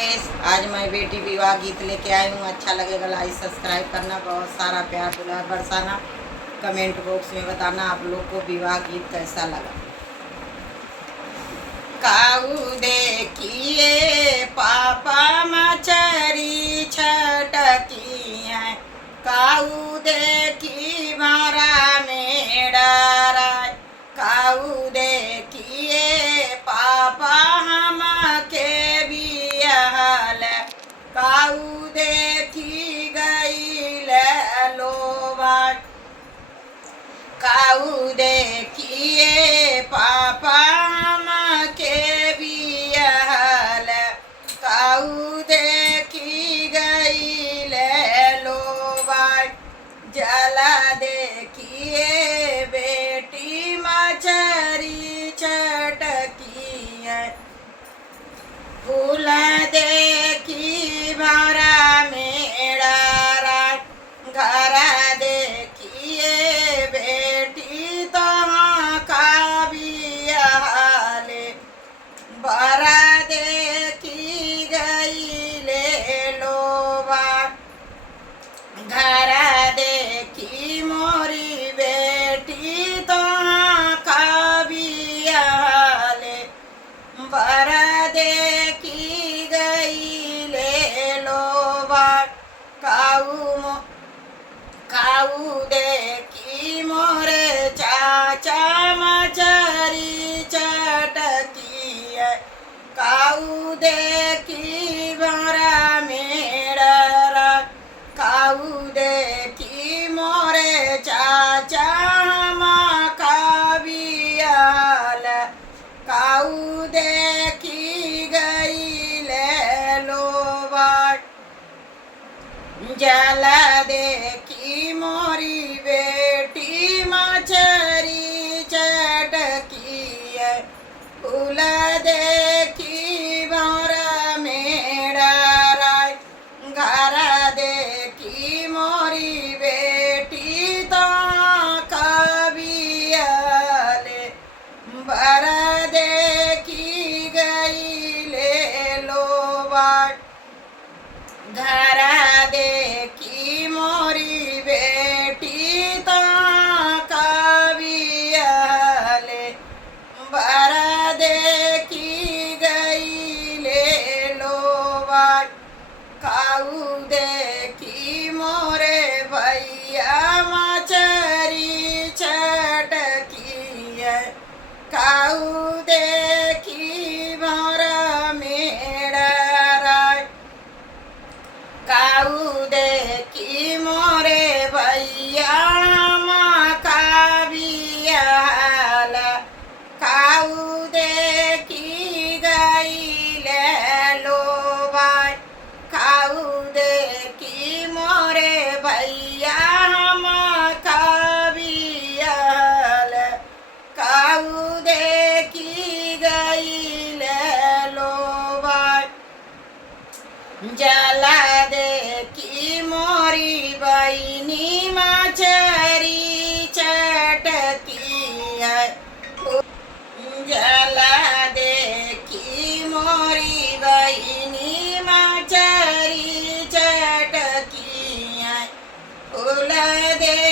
आज मैं बेटी विवाह गीत लेके आई हूँ। अच्छा लगेगा लाइक सब्सक्राइब करना, बहुत सारा प्यार दुलार बरसाना, कमेंट बॉक्स में बताना आप लोग को विवाह गीत कैसा लगा। काऊ देखिए पापा मछरी छटकी है, काऊ देखी मारा में डराय, काऊ देखिए पापा हम के बियाहल, काऊ देखी गई लोभा, काऊ देखिए पापा हम के बियाहल, काऊ देखी गई लोभा, जला देखिए बेटी मछरी छटकी है, फूल देखी भरा मेरा घर देखिए बेटी तो का बियाले, बरा देखी गई ले लोबा, घर देखी मोरी बेटी तो का बियाले, बरा देखी गई ले लोबा, काऊ देखी मोरे चाचा मछरी चटकी है, काऊ देखी भरा मेरा, काऊ देखी मोरे चाचा का बियाल, काऊ देखी गई ले लोबा, जला देखी मोरी बेटी मछरी चटकी है, फूल देखी भौरा मेरा राय, घर देखी मोरी बेटी तो कबियले, बर देखी गई ले लोबा, घर देखी मोरी बेटी तो कबियले, बर देखी गई ले लोबा, काऊ देखी मोरे भैया मछरी छटकी है, काऊ देखी भौरा मेरा राय, काऊ देखी मोरे भैया का बियाल, काऊ देखी गई ले लोबा, काऊ देखी मोरे भैया का बियाल, काऊ देखी गई ले लोबा, जला देखी मोरी बहिनी मछरी चटकी है, जला देखी मोरी बहिनी मछरी चटकी है, फूल दे